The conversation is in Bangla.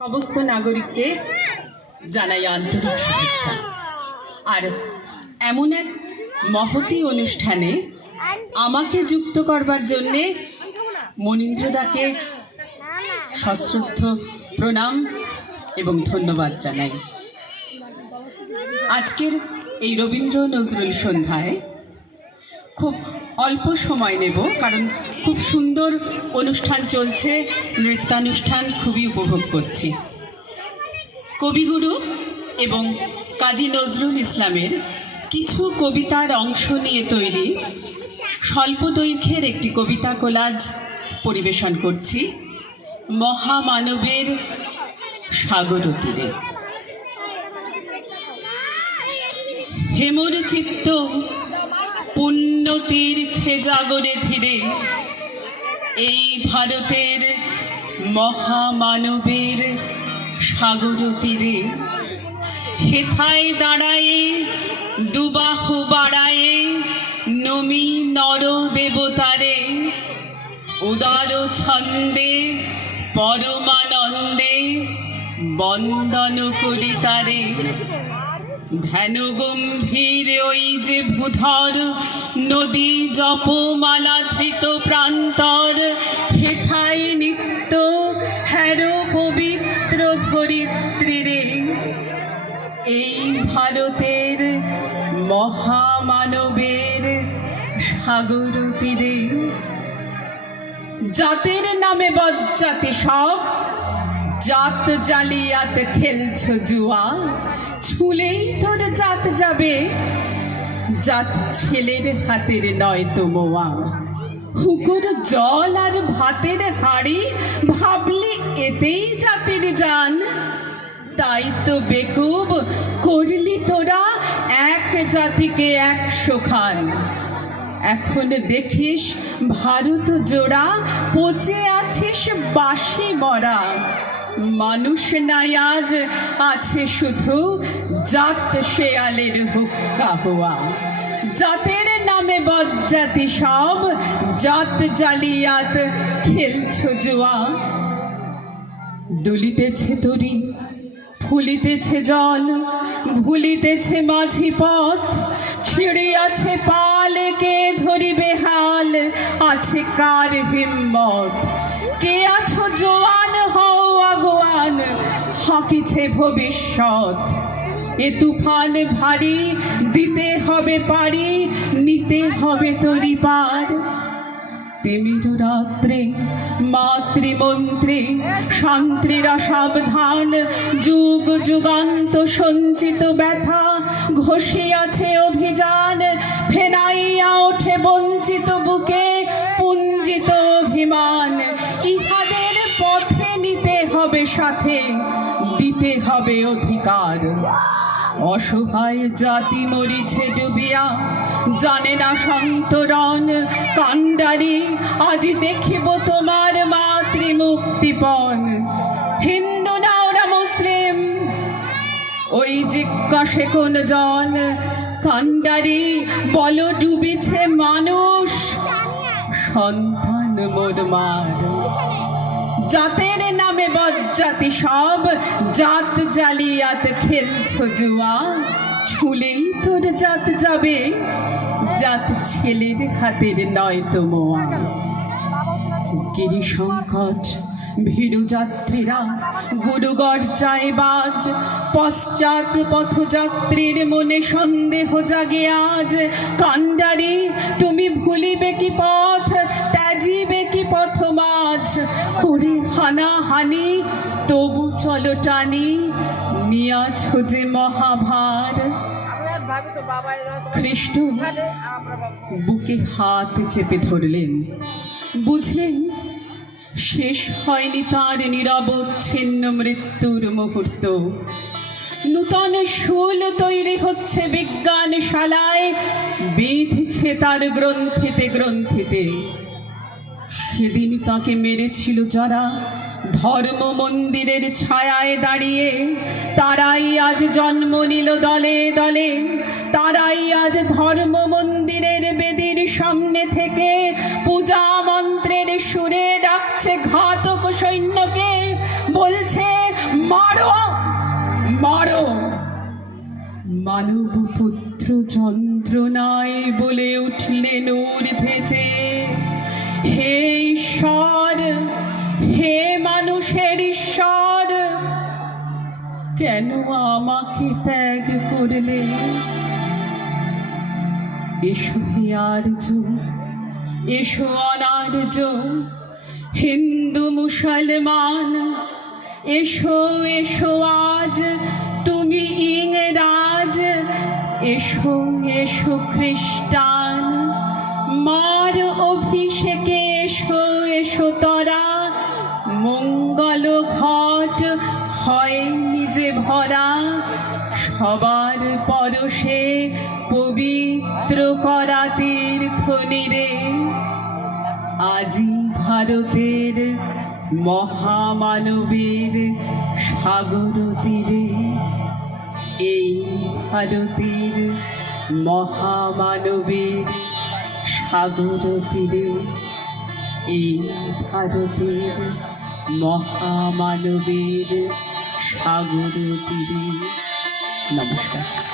সমস্ত নাগরিককে জানাই আন্তরিক শুভেচ্ছা। আর এমন এক মহতী অনুষ্ঠানে আমাকে যুক্ত করবার জন্যে মনীন্দ্রদাকে সশ্রদ্ধ প্রণাম এবং ধন্যবাদ জানাই। আজকের এই রবীন্দ্র নজরুল সন্ধ্যায় খুব অল্প সময় নেব, কারণ খুব সুন্দর অনুষ্ঠান চলছে, নৃত্যানুষ্ঠান খুবই উপভোগ করছি। কবিগুরু এবং কাজী নজরুল ইসলামের কিছু কবিতার অংশ নিয়ে তৈরি স্বল্প দৈর্ঘ্যের একটি কবিতা কোলাজ পরিবেশন করছি, মহামানবের সাগর তীরে। হেমর চিত্ত পুণ্য তীর্থে জাগরে ধীরে, এই ভারতের মহামানবের সাগর তীরে। হেথায় দাঁড়ায়ে দুবাহু বাড়ায়ে নমি নর দেবতারে, উদার ছন্দে পরমানন্দে বন্দন করি তারে। ধ্যান গম্ভীর ওই যে ভূধর নদী জপমালা ধৃত প্রান্তর, হেথায় নিত্য হ্যারো পবিত্র ধরিত্রীরে, এই ভারতের মহামানবের সাগর তীরে। জাতের নামে বজ্জাতি সব, জাত জালিয়াত খেলছ জুয়া, ছুলেই তোর জাত যাবে, জাত ছেলের হাতের নয় তো মোয়া। হুকুর জল আর ভাতের হাড়ি ভাবলি এতেই জাতির জান, তাই তো বেকুব করলি তোরা এক জাতিকে 100 খান। এখন দেখিস ভারত জোড়া পচে আছিস বাসি মরা, মানুষ নাই আজ আছে শুধু জাত শেয়ালের হুক্কা হওয়া। জাতের নামে বজ্জাতি সব, জাত জালিয়াত খেলছ জুয়া। দুলিতেছে তরি ফুলিতেছে জল, ভুলিতেছে মাঝি পথ, ছিড়িয়াছে পাল কে ধরিবে হাল, আছে কার হিম্মত। কে আছো জোয়ান হও আগুয়ান, হাঁকিছে ভবিষ্যৎ। এ তুফান ভারী দিতে হবে পারি, নিতে হবে তরি পার। তিমির রাত্রে মাতৃমন্ত্রে শান্ত্রীরা সাবধান, যুগ যুগান্ত সঞ্চিত ব্যথা ঘষিয়াছে অভিযান। ফেনাইয়া ওঠে বঞ্চিত বুকে পুঞ্জিত অভিমান, ইহাদের পথে নিতে হবে সাথে, দিতে হবে অধিকার। অসহায় জাতি মরিছে ডুবিয়া, জানে না সন্তরণ কান্ডারি, আজ দেখিব তোমার মাতৃমুক্তিপণ। হিন্দু না ওরা মুসলিম ওই জিজ্ঞাসে কোন জন, কান্ডারি বলো ডুবিছে মানুষ, সন্তান মোর মার। জাতের নামে বজ্জাতি সব, জাত জালিয়াত খেলছ জুয়া, ছুলেই তোর জাত যাবে, জাত ছেলের হাতের নয় তো মোয়া। গিরি সংকট ভীরু যাত্রীরা গুরু গর্জায় বাজ, পশ্চাৎ পথযাত্রীর মনে সন্দেহ জাগে আজ। কান্ডারি তুমি ভুলিবে কি পথ, ত্যাজিবে কি পথ মাঝ, করে হানাহানি তবু চলো টানি, নিয়াছ যে মহাভার। খ্রিস্ট বুকে হাত চেপে ধরলেন, বুঝলেন শেষ হয়নি তার নিরবচ্ছিন্ন মৃত্যুর মুহূর্ত। নূতন শুল তৈরি হচ্ছে বিজ্ঞানশালায়, বিঁধছে তার গ্রন্থিতে গ্রন্থিতে। সেদিন তাকে মেরেছিল যারা ধর্ম মন্দিরের ছায়ায় দাঁড়িয়ে, তারাই আজ জন্ম নিল দলে দলে। তারাই আজ ধর্ম মন্দিরের বেদির সামনে থেকে পূজা মন্ত্রের সুরে ডাকছে ঘাতক সৈন্যকে, বলছে মারো। মানব পুত্র যন্ত্রণায় বলে উঠলেন ঊর্ধ্বে, হে ঈশ্বর, হে মানুষের ঈশ্বর, কেন আমাকে ত্যাগ করলে? এসো হে আর্য, এসো অনার্য, হিন্দু মুসলমান, এসো এসো আজ তুমি ইংরাজ, এসো এসো খ্রিস্টান, মার অভিষেকে এসো এসো তরা, মঙ্গল ঘট হয় নিজে ভরা, সবার পরশে পবিত্র করা তীর্থ নীরে। আজি ভারতের মহামানবের সাগর তীরে, এই ভারতের মহামানবের সাগর তীরে, এই ভারতের মহামানবের সাগর তীরে। নমস্কার।